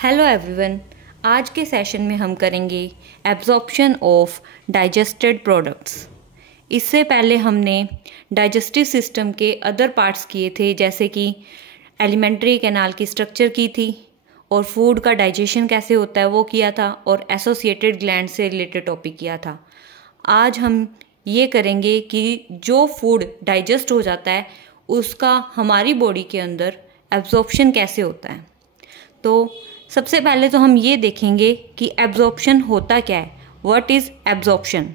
Hello everyone, आज के session में हम करेंगे एब्जॉर्प्शन ऑफ डाइजेस्टेड प्रोडक्ट्स। इससे पहले हमने डाइजेस्टिव सिस्टम के अदर पार्ट्स किए थे, जैसे कि एलिमेंट्री कैनाल की स्ट्रक्चर की थी और फूड का डाइजेशन कैसे होता है वो किया था, और एसोसिएटेड ग्लैंड से रिलेटेड टॉपिक किया था। आज हम ये करेंगे कि जो फूड डाइजेस्ट हो जाता है उसका हमारी बॉडी के अंदर एब्जॉर्प्शन कैसे होता है। तो सबसे पहले तो हम ये देखेंगे कि एब्जॉर्प्शन होता क्या है। What is absorption?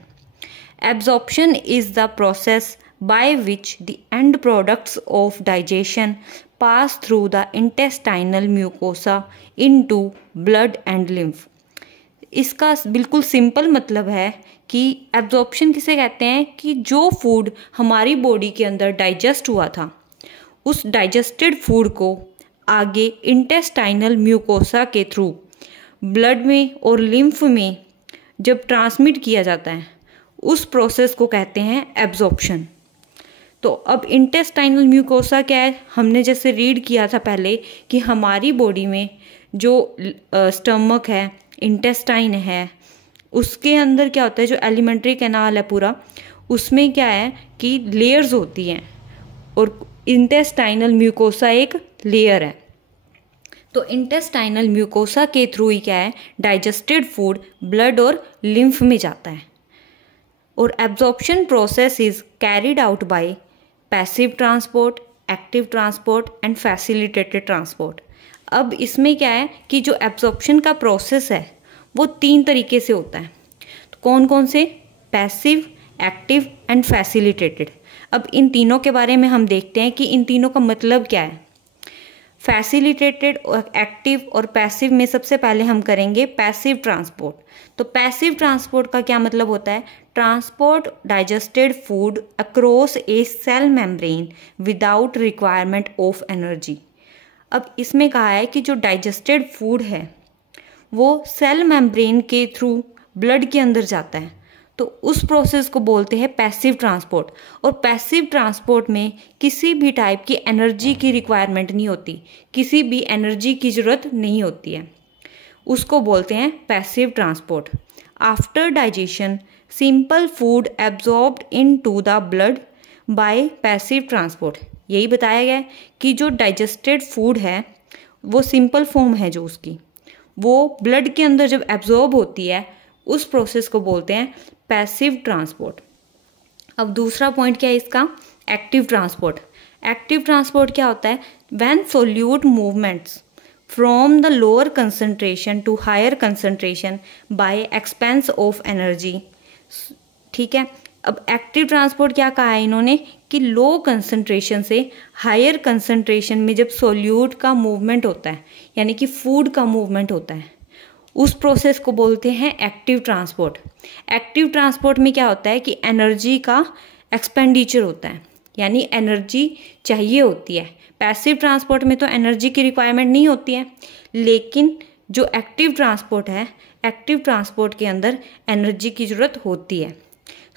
Absorption is the process by which the end products of digestion pass through the intestinal mucosa into blood and lymph. इसका बिल्कुल सिंपल मतलब है कि एब्जॉर्प्शन किसे कहते हैं कि जो फूड हमारी बॉडी के अंदर डाइजेस्ट हुआ था उस डाइजेस्टेड फूड को आगे इंटेस्टाइनल म्यूकोसा के थ्रू ब्लड में और लिम्फ में जब ट्रांसमिट किया जाता है उस प्रोसेस को कहते हैं एब्जॉर्प्शन। तो अब इंटेस्टाइनल म्यूकोसा क्या है? हमने जैसे रीड किया था पहले कि हमारी बॉडी में जो स्टमक है, इंटेस्टाइन है, उसके अंदर क्या होता है, जो एलिमेंट्री कैनाल है पूरा, उसमें क्या है कि लेयर्स होती हैं और इंटेस्टाइनल म्यूकोसा एक लेयर है। तो इंटेस्टाइनल म्यूकोसा के थ्रू ही क्या है, डाइजेस्टेड फूड ब्लड और लिम्फ में जाता है। और absorption process is carried out by passive transport, active transport and facilitated transport. अब इसमें क्या है कि जो एब्जॉर्प्शन का प्रोसेस है वो 3 तरीके से होता है। तो कौन कौन से? Passive, active and facilitated. अब इन तीनों के बारे में हम देखते हैं कि इन तीनों का मतलब क्या है। फैसिलिटेटेड और एक्टिव और पैसिव में सबसे पहले हम करेंगे पैसिव ट्रांसपोर्ट। तो पैसिव ट्रांसपोर्ट का क्या मतलब होता है? Transport digested food across a cell membrane without requirement of energy. अब इसमें कहा है कि जो डाइजेस्टेड फूड है वो सेल मेम्ब्रेन के थ्रू ब्लड के अंदर जाता है, तो उस प्रोसेस को बोलते हैं पैसिव ट्रांसपोर्ट। और पैसिव ट्रांसपोर्ट में किसी भी टाइप की एनर्जी की रिक्वायरमेंट नहीं होती, किसी भी एनर्जी की ज़रूरत नहीं होती है, उसको बोलते हैं passive transport. After digestion simple food absorbed into the blood bye passive transport. यही बताया गया है कि जो डाइजेस्टेड फूड है वो सिंपल फॉर्म है जो उसकी, वो ब्लड के अंदर जब एब्जॉर्ब होती है उस प्रोसेस को बोलते हैं पैसिव ट्रांसपोर्ट। अब दूसरा पॉइंट क्या है इसका? Active transport. एक्टिव ट्रांसपोर्ट क्या होता है? When solute movements from the lower concentration to higher concentration by expense of energy. ठीक है, अब एक्टिव ट्रांसपोर्ट क्या कहा है इन्होंने कि लो कंसंट्रेशन से हायर कंसंट्रेशन में जब सोल्यूट का मूवमेंट होता है, यानी कि फूड का मूवमेंट होता है, उस प्रोसेस को बोलते हैं एक्टिव ट्रांसपोर्ट। एक्टिव ट्रांसपोर्ट में क्या होता है कि एनर्जी का एक्सपेंडिचर होता है, यानी एनर्जी चाहिए होती है। पैसिव ट्रांसपोर्ट में तो एनर्जी की रिक्वायरमेंट नहीं होती है, लेकिन जो एक्टिव ट्रांसपोर्ट है, एक्टिव ट्रांसपोर्ट के अंदर एनर्जी की ज़रूरत होती है।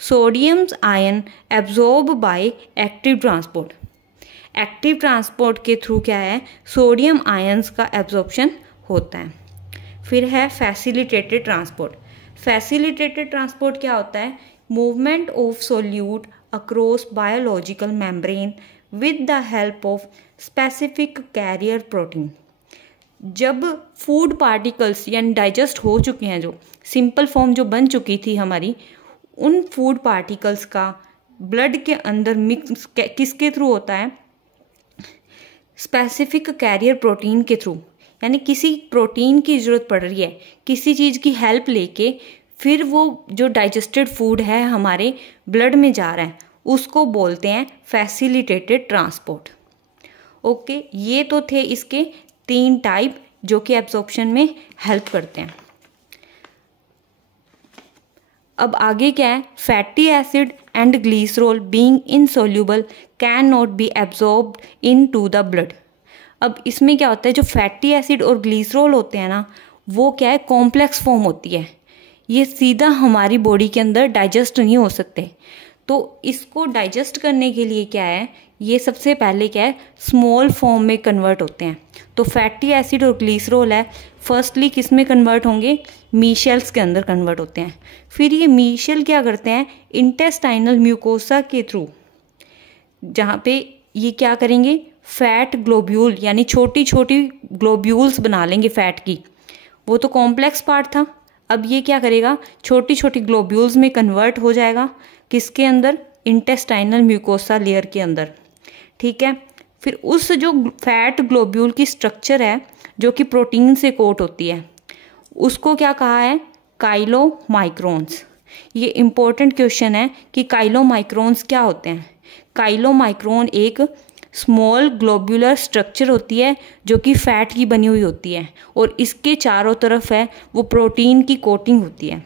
Sodium ion absorb by active transport. Active transport के थ्रू क्या है, सोडियम आयंस का एब्जॉर्प्शन होता है। फिर है फैसिलिटेटेड ट्रांसपोर्ट। फैसिलिटेटेड ट्रांसपोर्ट क्या होता है? Movement of solute across biological membrane with the help of specific carrier protein. जब फूड पार्टिकल्स यानी डाइजेस्ट हो चुके हैं, जो सिंपल फॉर्म जो बन चुकी थी हमारी, उन फूड पार्टिकल्स का ब्लड के अंदर मिक्स किसके थ्रू होता है? स्पेसिफिक कैरियर प्रोटीन के थ्रू। यानी किसी प्रोटीन की ज़रूरत पड़ रही है, किसी चीज़ की हेल्प लेके फिर वो जो डाइजेस्टेड फूड है हमारे ब्लड में जा रहा है, उसको बोलते हैं फैसिलिटेटेड ट्रांसपोर्ट। ओके, ये तो थे इसके 3 टाइप जो कि एब्जॉर्प्शन में हेल्प करते हैं। अब आगे क्या है? Fatty acid and glycerol being insoluble can not be absorbed into the blood. अब इसमें क्या होता है, जो फैटी एसिड और ग्लिसरॉल होते हैं ना, वो क्या है, कॉम्प्लेक्स फॉर्म होती है, ये सीधा हमारी बॉडी के अंदर डाइजेस्ट नहीं हो सकते। तो इसको डाइजेस्ट करने के लिए क्या है, ये सबसे पहले क्या है, स्मॉल फॉर्म में कन्वर्ट होते हैं। तो फैटी एसिड और ग्लिसरॉल है, फर्स्टली किस में कन्वर्ट होंगे, मीशेल्स के अंदर कन्वर्ट होते हैं। फिर ये मीशेल क्या करते हैं, इंटेस्टाइनल म्यूकोसा के थ्रू, जहाँ पे ये क्या करेंगे, फैट ग्लोब्यूल यानी छोटी छोटी ग्लोब्यूल्स बना लेंगे फैट की। वो तो कॉम्प्लेक्स पार्ट था, अब ये क्या करेगा, छोटी छोटी ग्लोब्यूल्स में कन्वर्ट हो जाएगा, किसके अंदर, इंटेस्टाइनल म्यूकोसा लेयर के अंदर। ठीक है, फिर उस जो फैट ग्लोब्यूल की स्ट्रक्चर है जो कि प्रोटीन से कोट होती है, उसको क्या कहा है, काइलोमाइक्रोन्स। ये इंपॉर्टेंट क्वेश्चन है कि काइलोमाइक्रोन्स क्या होते हैं। काइलोमाइक्रोन एक स्मॉल ग्लोब्यूलर स्ट्रक्चर होती है जो कि फैट की बनी हुई होती है और इसके चारों तरफ है वो प्रोटीन की कोटिंग होती है,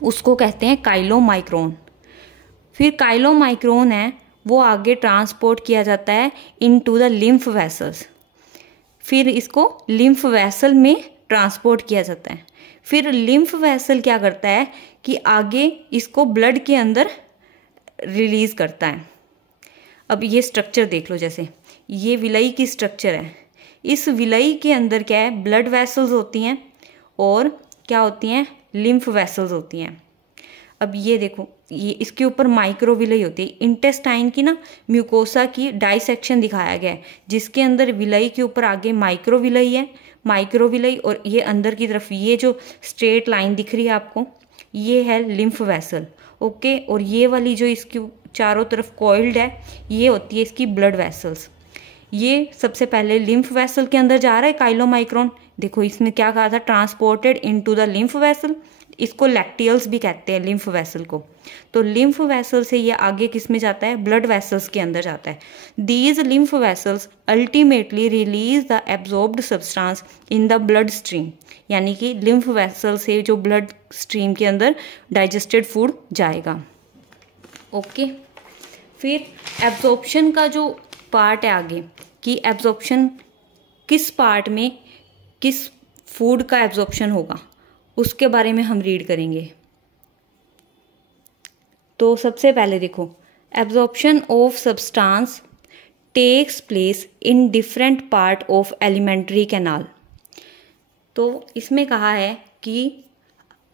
उसको कहते हैं काइलोमाइक्रोन। फिर काइलोमाइक्रोन है वो आगे ट्रांसपोर्ट किया जाता है इनटू द लिम्फ वेसल्स, फिर इसको लिम्फ वेसल में ट्रांसपोर्ट किया जाता है। फिर लिम्फ वेसल क्या करता है कि आगे इसको ब्लड के अंदर रिलीज करता है। अब ये स्ट्रक्चर देख लो, जैसे ये विलई की स्ट्रक्चर है, इस विलई के अंदर क्या है, ब्लड वेसल्स होती हैं और क्या होती हैं, लिम्फ वेसल्स होती हैं। अब ये देखो, ये इसके ऊपर माइक्रोविलई होती है। इंटेस्टाइन की ना म्यूकोसा की डाइसेक्शन दिखाया गया है, जिसके अंदर विलई के ऊपर आगे माइक्रोविलई है, माइक्रोविलई, और ये अंदर की तरफ ये जो स्ट्रेट लाइन दिख रही है आपको, ये है लिम्फ वेसल। ओके, और ये वाली जो इसकी चारों तरफ कॉइल्ड है, ये होती है इसकी ब्लड वेसल्स। ये सबसे पहले लिम्फ वेसल के अंदर जा रहा है काइलोमाइक्रोन। देखो इसमें क्या कहा था, transported into the lymph vessel. इसको लैक्टियल्स भी कहते हैं लिम्फ वेसल को। तो लिम्फ वेसल से ये आगे किस में जाता है, ब्लड वेसल्स के अंदर जाता है। These lymph vessels ultimately release the absorbed substance in the blood stream, यानी कि लिम्फ वेसल से जो ब्लड स्ट्रीम के अंदर डाइजेस्टेड फूड जाएगा। ओके, फिर एब्जॉर्प्शन का जो पार्ट है आगे, कि एब्जॉर्प्शन किस पार्ट में किस फूड का एब्जॉर्प्शन होगा, उसके बारे में हम रीड करेंगे। तो सबसे पहले देखो, absorption of substance takes place in different part of alimentary canal. तो इसमें कहा है कि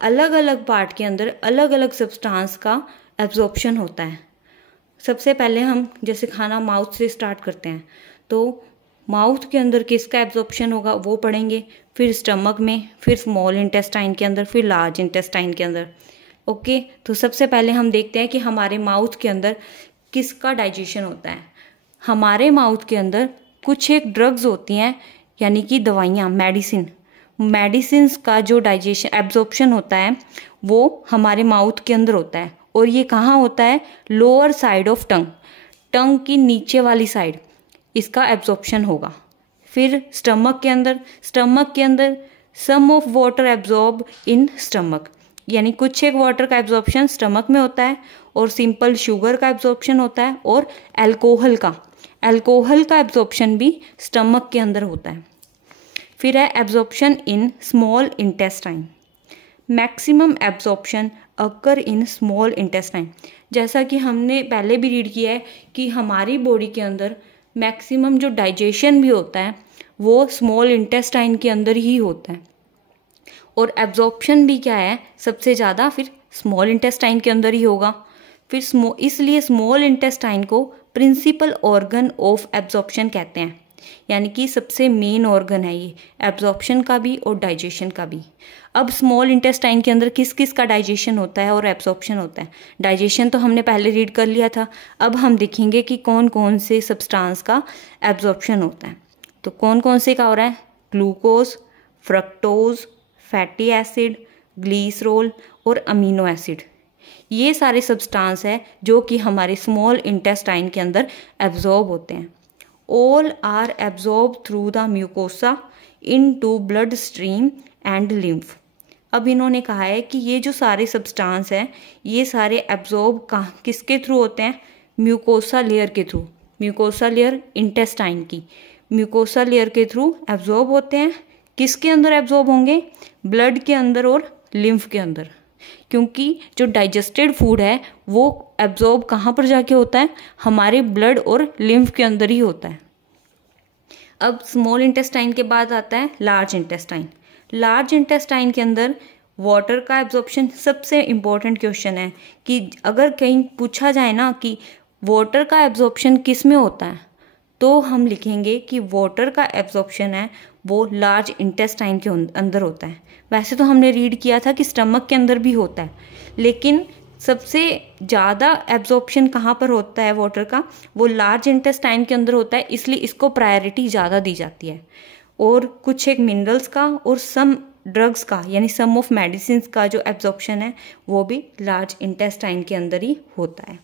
अलग अलग पार्ट के अंदर अलग अलग सब्सटेंस का एब्जॉर्प्शन होता है। सबसे पहले हम जैसे खाना माउथ से स्टार्ट करते हैं, तो माउथ के अंदर किसका एब्जॉर्प्शन होगा वो पढ़ेंगे, फिर स्टमक में, फिर स्मॉल इंटेस्टाइन के अंदर, फिर लार्ज इंटेस्टाइन के अंदर। ओके, तो सबसे पहले हम देखते हैं कि हमारे माउथ के अंदर किसका डाइजेशन होता है। हमारे माउथ के अंदर कुछ एक ड्रग्स होती हैं, यानी कि दवाइयाँ, मेडिसिन का जो डाइजेशन एब्जॉर्प्शन होता है वो हमारे माउथ के अंदर होता है। और ये कहाँ होता है, लोअर साइड ऑफ टंग की नीचे वाली साइड इसका एब्जॉर्प्शन होगा। फिर स्टमक के अंदर some of water absorb in stomach, यानी कुछ एक वाटर का एब्जॉर्प्शन स्टमक में होता है, और सिंपल शुगर का एब्जॉर्प्शन होता है, और अल्कोहल का एब्जॉर्प्शन भी स्टमक के अंदर होता है। फिर है absorption in small intestine. Maximum absorption occur in small intestine. जैसा कि हमने पहले भी रीड किया है कि हमारी बॉडी के अंदर मैक्सिमम जो डाइजेशन भी होता है वो स्मॉल इंटेस्टाइन के अंदर ही होता है, और एब्जॉर्प्शन भी क्या है, सबसे ज़्यादा फिर स्मॉल इंटेस्टाइन के अंदर ही होगा। फिर इसलिए स्मॉल इंटेस्टाइन को प्रिंसिपल ऑर्गन ऑफ एब्जॉर्प्शन कहते हैं, यानी कि सबसे मेन ऑर्गन है ये एब्जॉर्प्शन का भी और डाइजेशन का भी। अब स्मॉल इंटेस्टाइन के अंदर किस किस का डाइजेशन होता है और एब्जॉर्प्शन होता है। डाइजेशन तो हमने पहले रीड कर लिया था, अब हम देखेंगे कि कौन कौन से सब्सटेंस का एब्जॉर्प्शन होता है। तो कौन कौन से का हो रहा है, glucose, fructose, fatty acid, glycerol और अमीनो एसिड। ये सारे सब्सटेंस है जो कि हमारे स्मॉल इंटेस्टाइन के अंदर एब्जॉर्ब होते हैं। All are absorb through the mucosa into blood stream and lymph. अब इन्होंने कहा है कि ये जो सारे सब्सटेंस हैं ये सारे एब्जॉर्ब किसके थ्रू होते हैं, म्यूकोसा लेयर के थ्रू। म्यूकोसा लेयर इंटेस्टाइन की म्यूकोसा लेयर के थ्रू एब्जॉर्ब होते हैं। किसके अंदर एब्जॉर्ब होंगे, ब्लड के अंदर और लिम्फ के अंदर। क्योंकि जो डाइजेस्टेड फूड है वो एब्जॉर्ब कहाँ पर जाके होता है, हमारे ब्लड और लिम्फ के अंदर ही होता है। अब स्मॉल इंटेस्टाइन के बाद आता है लार्ज इंटेस्टाइन। लार्ज इंटेस्टाइन के अंदर वाटर का एब्जॉर्प्शन सबसे इम्पोर्टेंट क्वेश्चन है कि अगर कहीं पूछा जाए ना कि वाटर का एब्जॉर्प्शन किस में होता है, तो हम लिखेंगे कि वाटर का एब्जॉर्प्शन है वो लार्ज इंटेस्टाइन के अंदर होता है। वैसे तो हमने रीड किया था कि स्टमक के अंदर भी होता है, लेकिन सबसे ज़्यादा एब्जॉर्प्शन कहाँ पर होता है वाटर का, वो लार्ज इंटेस्टाइन के अंदर होता है, इसलिए इसको प्रायोरिटी ज़्यादा दी जाती है। और कुछ एक मिनरल्स का और सम ड्रग्स का यानी सम ऑफ मेडिसिन का जो एब्जॉर्प्शन है वो भी लार्ज इंटेस्टाइन के अंदर ही होता है।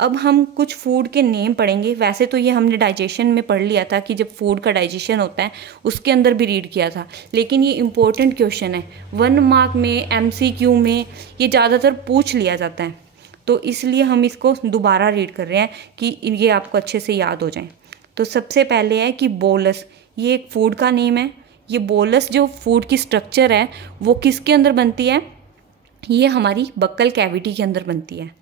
अब हम कुछ फूड के नेम पढ़ेंगे। वैसे तो ये हमने डाइजेशन में पढ़ लिया था कि जब फूड का डाइजेशन होता है उसके अंदर भी रीड किया था, लेकिन ये इम्पोर्टेंट क्वेश्चन है, 1 मार्क में, MCQ में ये ज़्यादातर पूछ लिया जाता है, तो इसलिए हम इसको दोबारा रीड कर रहे हैं कि ये आपको अच्छे से याद हो जाए। तो सबसे पहले है कि बोलस, ये एक फूड का नेम है। ये बोलस जो फूड की स्ट्रक्चर है वो किसके अंदर बनती है, ये हमारी बक्कल कैविटी के अंदर बनती है।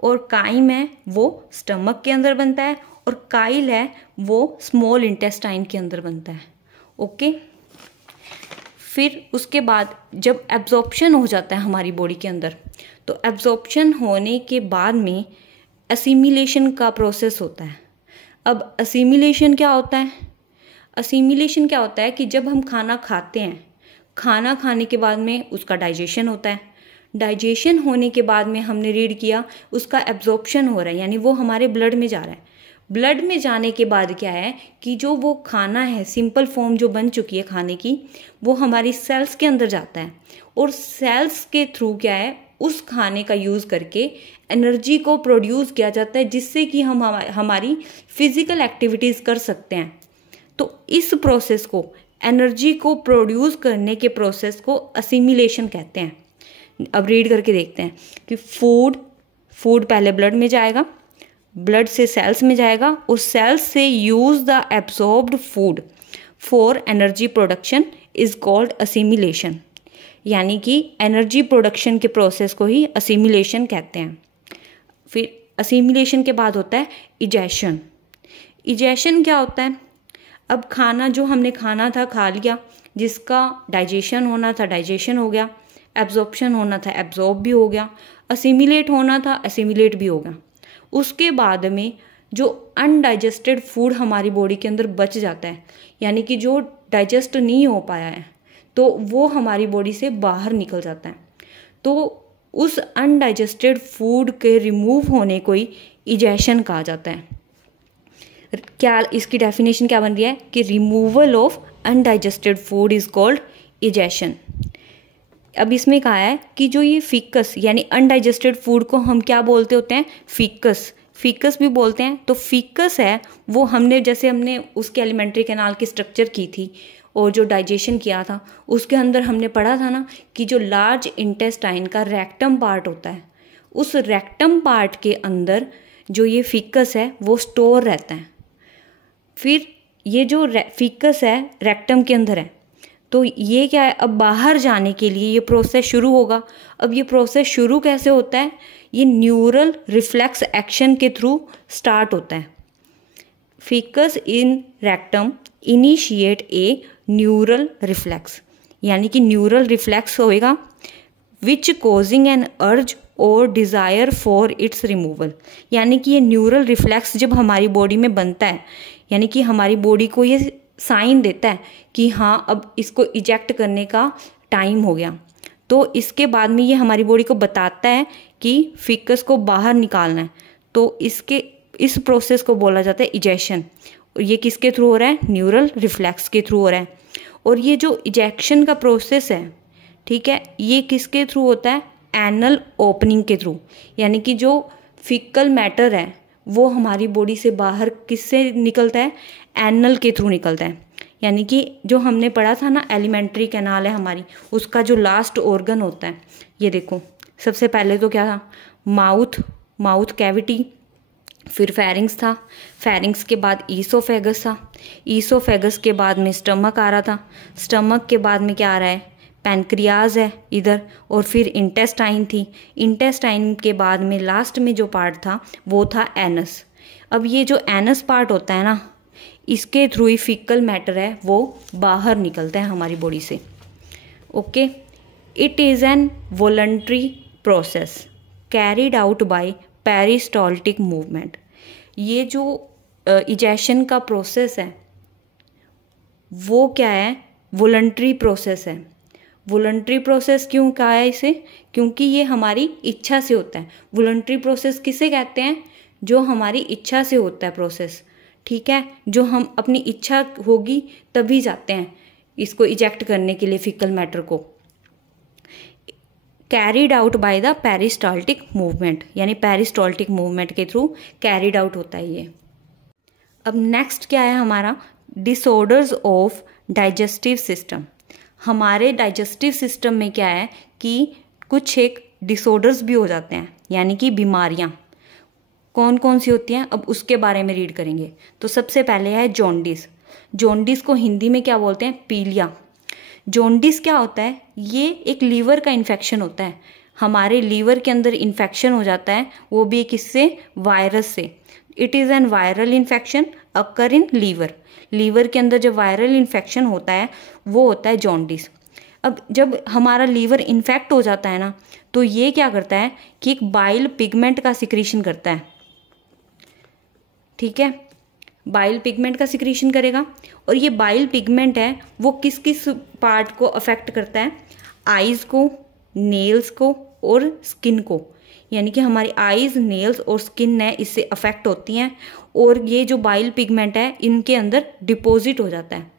और काइम है वो स्टमक के अंदर बनता है, और काइल है वो स्मॉल इंटेस्टाइन के अंदर बनता है। ओके, फिर उसके बाद जब एब्जॉर्प्शन हो जाता है हमारी बॉडी के अंदर, तो एब्जॉर्प्शन होने के बाद में असिमिलेशन का प्रोसेस होता है। अब असिमिलेशन क्या होता है, असिमिलेशन क्या होता है कि जब हम खाना खाते हैं, खाना खाने के बाद में उसका डाइजेशन होता है। डाइजेशन होने के बाद में हमने रीड किया उसका एब्जॉर्प्शन हो रहा है, यानी वो हमारे ब्लड में जा रहा है। ब्लड में जाने के बाद क्या है कि जो वो खाना है, सिंपल फॉर्म जो बन चुकी है खाने की, वो हमारी सेल्स के अंदर जाता है, और सेल्स के थ्रू क्या है उस खाने का यूज़ करके एनर्जी को प्रोड्यूस किया जाता है, जिससे कि हम हमारी फिजिकल एक्टिविटीज़ कर सकते हैं। तो इस प्रोसेस को, एनर्जी को प्रोड्यूस करने के प्रोसेस को असिमिलेशन कहते हैं। अब रीड करके देखते हैं कि फूड पहले ब्लड में जाएगा, ब्लड से सेल्स में जाएगा, और सेल्स से use the absorbed food for energy production is called assimilation. यानी कि एनर्जी प्रोडक्शन के प्रोसेस को ही असिमिलेशन कहते हैं। फिर असिमिलेशन के बाद होता है इजेशन। इजेशन क्या होता है, अब खाना जो हमने खाना था खा लिया, जिसका डाइजेशन होना था डाइजेशन हो गया, एब्जॉर्प्शन होना था एब्जॉर्ब भी हो गया, असिमिलेट होना था असिमिलेट भी हो गया। उसके बाद में जो अनडाइजेस्टेड फूड हमारी बॉडी के अंदर बच जाता है, यानी कि जो डाइजेस्ट नहीं हो पाया है, तो वो हमारी बॉडी से बाहर निकल जाता है। तो उस अनडाइजेस्टेड फूड के रिमूव होने को ही इजेशन कहा जाता है। क्या इसकी डेफिनेशन क्या बन रही है कि removal of undigested food is called egestion. अब इसमें कहा है कि जो ये फिकस यानी अनडाइजेस्टेड फूड को हम क्या बोलते होते हैं, फिकस भी बोलते हैं। तो फिकस है वो हमने उसके एलिमेंट्री कैनाल की स्ट्रक्चर की थी और जो डाइजेशन किया था उसके अंदर हमने पढ़ा था ना कि जो लार्ज इंटेस्टाइन का रेक्टम पार्ट होता है, उस रेक्टम पार्ट के अंदर जो ये फिकस है वो स्टोर रहता है। फिर ये जो फिकस है रेक्टम के अंदर है, तो ये क्या है, अब बाहर जाने के लिए ये प्रोसेस शुरू होगा। अब ये प्रोसेस शुरू कैसे होता है, ये न्यूरल रिफ्लेक्स एक्शन के थ्रू स्टार्ट होता है। फिकस इन रेक्टम इनिशिएट ए न्यूरल रिफ्लेक्स, यानी कि न्यूरल रिफ्लेक्स होएगा विच कोजिंग एन अर्ज और डिज़ायर फॉर इट्स रिमूवल। यानी कि ये न्यूरल रिफ्लेक्स जब हमारी बॉडी में बनता है, यानी कि हमारी बॉडी को ये साइन देता है कि हाँ अब इसको इजेक्ट करने का टाइम हो गया, तो इसके बाद में ये हमारी बॉडी को बताता है कि फिकस को बाहर निकालना है। तो इस प्रोसेस को बोला जाता है इजेक्शन। ये किसके थ्रू हो रहा है, न्यूरल रिफ्लेक्स के थ्रू हो रहा है। और ये जो इजेक्शन का प्रोसेस है, ठीक है, ये किसके थ्रू होता है, एनल ओपनिंग के थ्रू। यानी कि जो फिकल मैटर है वो हमारी बॉडी से बाहर किससे निकलता है, एनल के थ्रू निकलता है। यानी कि जो हमने पढ़ा था ना एलिमेंट्री कैनाल है हमारी, उसका जो लास्ट ऑर्गन होता है, ये देखो सबसे पहले तो क्या था, माउथ कैविटी, फिर फेरिंग्स था, फेरिंग्स के बाद ईसोफेगस था, ईसोफेगस के बाद में स्टमक आ रहा था, स्टमक के बाद में क्या आ रहा है, पैनक्रियाज है इधर, और फिर इंटेस्टाइन थी। इंटेस्टाइन के बाद में लास्ट में जो पार्ट था वो था एनस। अब ये जो एनस पार्ट होता है ना, इसके थ्रू ही फीकल मैटर है वो बाहर निकलता है हमारी बॉडी से। Okay, it is N voluntary process carried out by peristaltic movement. ये जो इजेशन का प्रोसेस है वो क्या है, वॉलंटरी प्रोसेस है। वॉलंटरी प्रोसेस क्यों कहा है इसे, क्योंकि ये हमारी इच्छा से होता है। वॉलंटरी प्रोसेस किसे कहते हैं, जो हमारी इच्छा से होता है प्रोसेस, ठीक है, जो हम अपनी इच्छा होगी तभी जाते हैं इसको इजेक्ट करने के लिए फीकल मैटर को। Carried out by the peristaltic movement, यानी पेरिस्टाल्टिक मूवमेंट के थ्रू कैरिड आउट होता है ये। अब नेक्स्ट क्या है हमारा, डिसऑर्डर्स ऑफ डाइजेस्टिव सिस्टम। हमारे डाइजेस्टिव सिस्टम में क्या है कि कुछ एक डिसऑर्डर्स भी हो जाते हैं, यानी कि बीमारियां। कौन कौन सी होती हैं अब उसके बारे में रीड करेंगे। तो सबसे पहले है जॉन्डिस। जॉन्डिस को हिंदी में क्या बोलते हैं, पीलिया। जॉन्डिस क्या होता है, ये एक लीवर का इन्फेक्शन होता है। हमारे लीवर के अंदर इन्फेक्शन हो जाता है, वो भी किससे, वायरस से। It is an viral infection occur in liver. Liver के अंदर जब वायरल इन्फेक्शन होता है वो होता है जॉन्डिस। अब जब हमारा लीवर इन्फेक्ट हो जाता है ना, तो ये क्या करता है कि एक बाइल पिगमेंट का सिक्रीशन करता है, ठीक है, बाइल पिगमेंट का सिक्रीशन करेगा। और ये बाइल पिगमेंट है वो किस किस पार्ट को अफेक्ट करता है, आइज़ को, नेल्स को और स्किन को। यानी कि हमारी आइज़, नेल्स और स्किन है इससे अफेक्ट होती हैं, और ये जो बाइल पिगमेंट है इनके अंदर डिपॉजिट हो जाता है।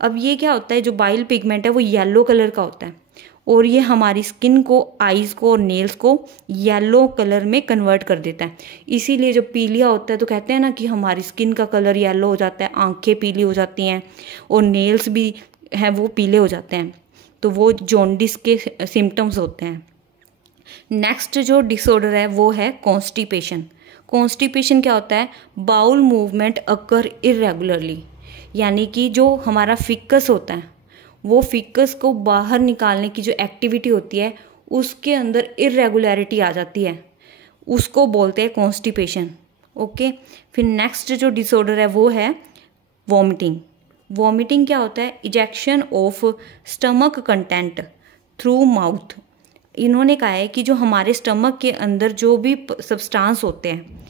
अब ये क्या होता है, जो बाइल पिगमेंट है वो येलो कलर का होता है, और ये हमारी स्किन को, आइज़ को और नेल्स को येलो कलर में कन्वर्ट कर देता है। इसीलिए जब पीलिया होता है तो कहते हैं ना कि हमारी स्किन का कलर येलो हो जाता है, आंखें पीली हो जाती हैं और नेल्स भी हैं वो पीले हो जाते हैं। तो वो जॉन्डिस के सिम्टम्स होते हैं। नेक्स्ट जो डिसऑर्डर है वो है कॉन्स्टिपेशन। कॉन्स्टिपेशन क्या होता है, बाउल मूवमेंट अकर इरेगुलरली। यानी कि जो हमारा फिकस होता है वो फिकस को बाहर निकालने की जो एक्टिविटी होती है उसके अंदर इरेगुलरिटी आ जाती है, उसको बोलते हैं कॉन्स्टिपेशन। ओके, फिर नेक्स्ट जो डिसऑर्डर है वो है वॉमिटिंग। वॉमिटिंग क्या होता है, ejection of stomach content through mouth. इन्होंने कहा है कि जो हमारे स्टमक के अंदर जो भी सब्सटेंस होते हैं,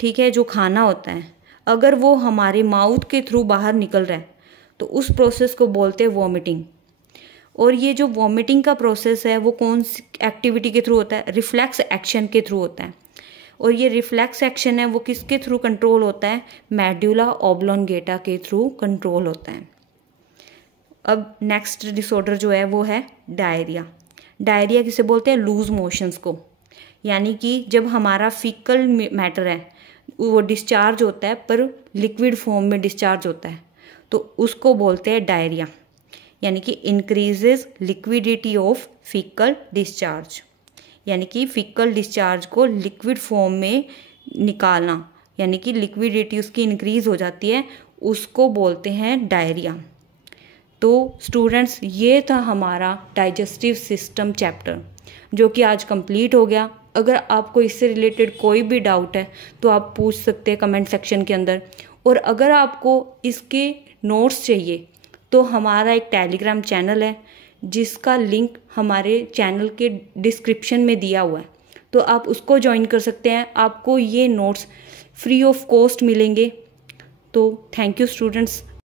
ठीक है, जो खाना होता है, अगर वो हमारे माउथ के थ्रू बाहर निकल रहा है तो उस प्रोसेस को बोलते हैं वॉमिटिंग। और ये जो वॉमिटिंग का प्रोसेस है वो कौन सी एक्टिविटी के थ्रू होता है, रिफ्लेक्स एक्शन के थ्रू होता है। और ये रिफ्लेक्स एक्शन है वो किसके थ्रू कंट्रोल होता है, मेडुला ऑब्लोंगेटा के थ्रू कंट्रोल होता है। अब नेक्स्ट डिसऑर्डर जो है वो है डायरिया। डायरिया किसे बोलते हैं, लूज मोशंस को। यानी कि जब हमारा फीकल मैटर है वो डिस्चार्ज होता है पर लिक्विड फॉर्म में डिस्चार्ज होता है, तो उसको बोलते हैं डायरिया। यानी कि increases liquidity of faecal discharge, यानी कि फीकल डिस्चार्ज को लिक्विड फॉर्म में निकालना, यानी कि लिक्विडिटी उसकी इंक्रीज हो जाती है, उसको बोलते हैं डायरिया। तो स्टूडेंट्स, ये था हमारा डाइजेस्टिव सिस्टम चैप्टर जो कि आज कंप्लीट हो गया। अगर आपको इससे रिलेटेड कोई भी डाउट है तो आप पूछ सकते हैं कमेंट सेक्शन के अंदर। और अगर आपको इसके नोट्स चाहिए तो हमारा एक टेलीग्राम चैनल है जिसका लिंक हमारे चैनल के डिस्क्रिप्शन में दिया हुआ है, तो आप उसको ज्वाइन कर सकते हैं। आपको ये नोट्स फ्री ऑफ कॉस्ट मिलेंगे। तो थैंक यू स्टूडेंट्स।